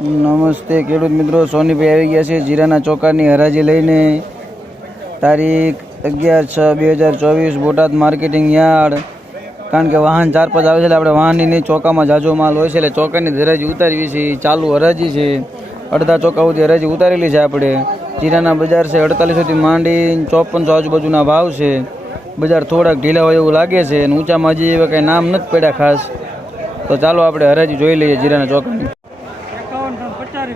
નમસ્તે ખેડૂત મિત્રો, સોનીભાઈ આવી ગયા છે જીરાના ચોકાની હરાજી લઈને. તારીખ અગિયાર છ બે હજાર ચોવીસ, બોટાદ માર્કેટિંગ યાર્ડ. કારણ કે વાહન ચાર પાંચ આવે છે એટલે આપણે વાહનની નહીં, ચોકામાં જાજો માલ હોય છે એટલે ચોકાની હરાજી ઉતારવી છે. ચાલુ હરાજી છે. અડધા ચોકા સુધી હરાજી ઉતારેલી છે આપણે. જીરાના બજાર છે અડતાલીસોથી માંડી ચોપનસો આજુબાજુના ભાવ છે. બજાર થોડાક ઢીલા હોય એવું લાગે છે અને ઊંચામાં હજી એવા કંઈ નામ નથી પડ્યા ખાસ. તો ચાલો આપણે હરાજી જોઈ લઈએ જીરાના ચોકાની.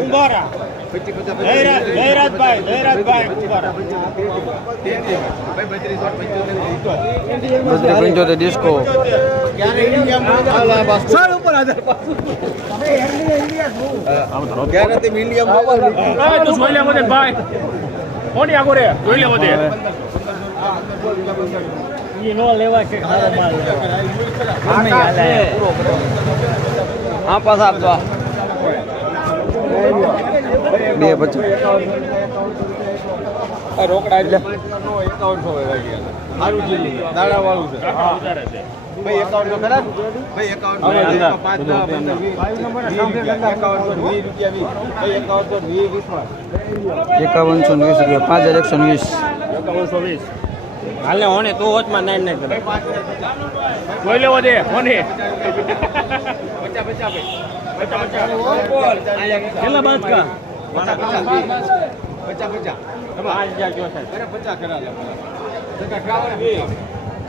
મીણાપુર આવ બાવન વી બત્રીસ પંચોતેર ડિસ્કો હા પાછા આપજો બે પછી. રોકડા એટલે એકાવનસો સારું છે દાણા વાળું છે. ભાઈ એકાવનસો ખરા? ભાઈ એકાવનસો પાંચ એકાવનસો વીસ રૂપિયા વીસ. ભાઈ એકાવનસો વીસ વીસમાં. એકાવનસો વીસ રૂપિયા પાંચ હજાર એકસો વીસ. એકાવનસો વીસ. હાલે હોને તું હોચમાં નાઈન નાઈન કરે. જોઈ લેવો દે હોને. કેટલા બાદ કા? પચાસ પચાસ.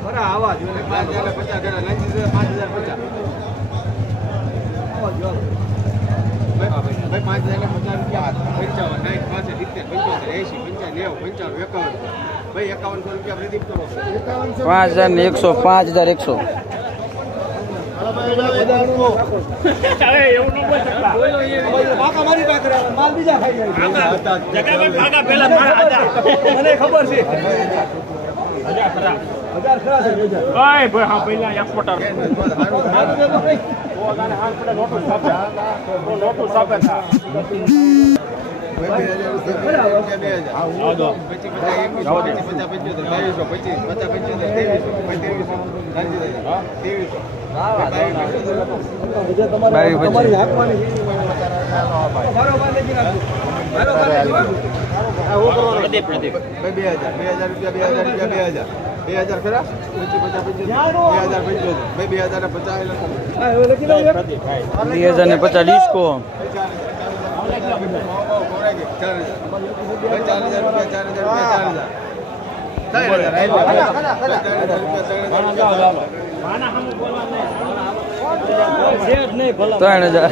ખરા આવા જો પાંચ હજાર પચાસ પાંચ હજાર પચાસ. ભાઈ પાંચ હજાર પચાસ રૂપિયા પંચાવન સાઠ પાસઠ સિત્તેર પંચોતેર એસી પંચાવન નેવું પંચાવન એકાવન. ભાઈ એકાવનસો રૂપિયા પ્રદીપ કરો. પાંચ હજાર ને એકસો પાંચ હજાર એકસો. ખબર છે. ખરા ભાઈ હા પહેલા એક્સપોર્ટર નોટું સાપે નોટું સાપે બાવીસ પચીસ પ્રદીપ પ્રદીપ. બે હજાર બે હજાર રૂપિયા બે હજાર રૂપિયા બે હજાર. બે હજાર ખરા બે હજાર પંચોતેર બે હજાર પચાસ બે હજાર ને પચાસ ડિસ્કો ચાર હજાર ચાર ચાર હજાર રૂપિયા ચાર હજાર ચાર હજાર ચાર હજાર રૂપિયા ચાર હજાર માના સામે બોલવા નહીં નહીં ભલા ત્રણ હજાર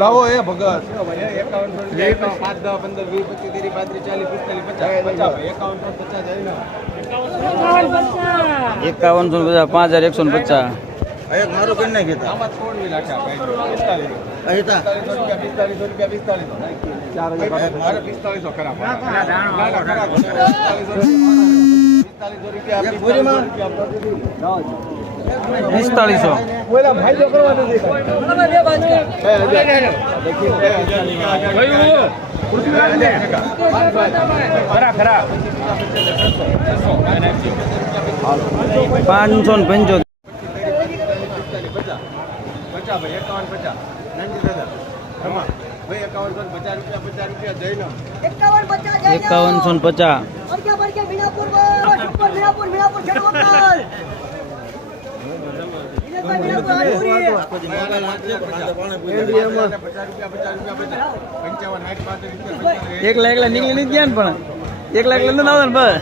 લાવો એ ભગત. પાંચ દસ પંદર વીસ પચીસ ત્રીસ પાંત્રીસ ચાલીસ પિસ્તાલીસ પચાસ. પચાસ એકાવન પચાસ એકાવનસો ને પચાસ. પાંચ હજાર એકસો ને પચાસ. એક મારું કરી નાખી આમાં પિસ્તાલીસ પિસ્તાલીસો રૂપિયા પિસ્તાલીસો રૂપિયા ખરા પાંચસો ને પંચોતેર. એકાવનસો ને પચાસ. એકલા એકલા નીકળી નથી ગયા ને પણ. એકલા એકલા નથી આવે ને બસ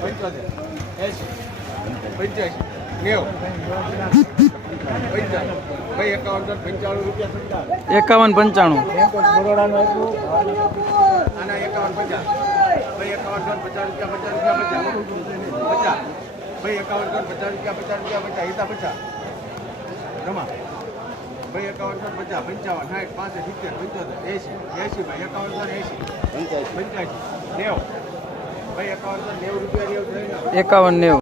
પંચોતેર. એસી પંચ્યાસી. નેવું. એકાવન પંચાણું. ભાઈ એકાવન સો પચાસ રૂપિયા પચાસ રૂપિયા પચાસ હિતા પચાસ જમા ભાઈ એકાવન સો પચાસ પંચાવન. સાઠ પાસઠ સિત્તેર પંચોતેર એસી એસી ભાઈ એકાવન એસી પંચ્યાસી પંચ્યાસી નેવું ભાઈ એકાવન સો નેવું રૂપિયા નેવું એકાવન નેવું.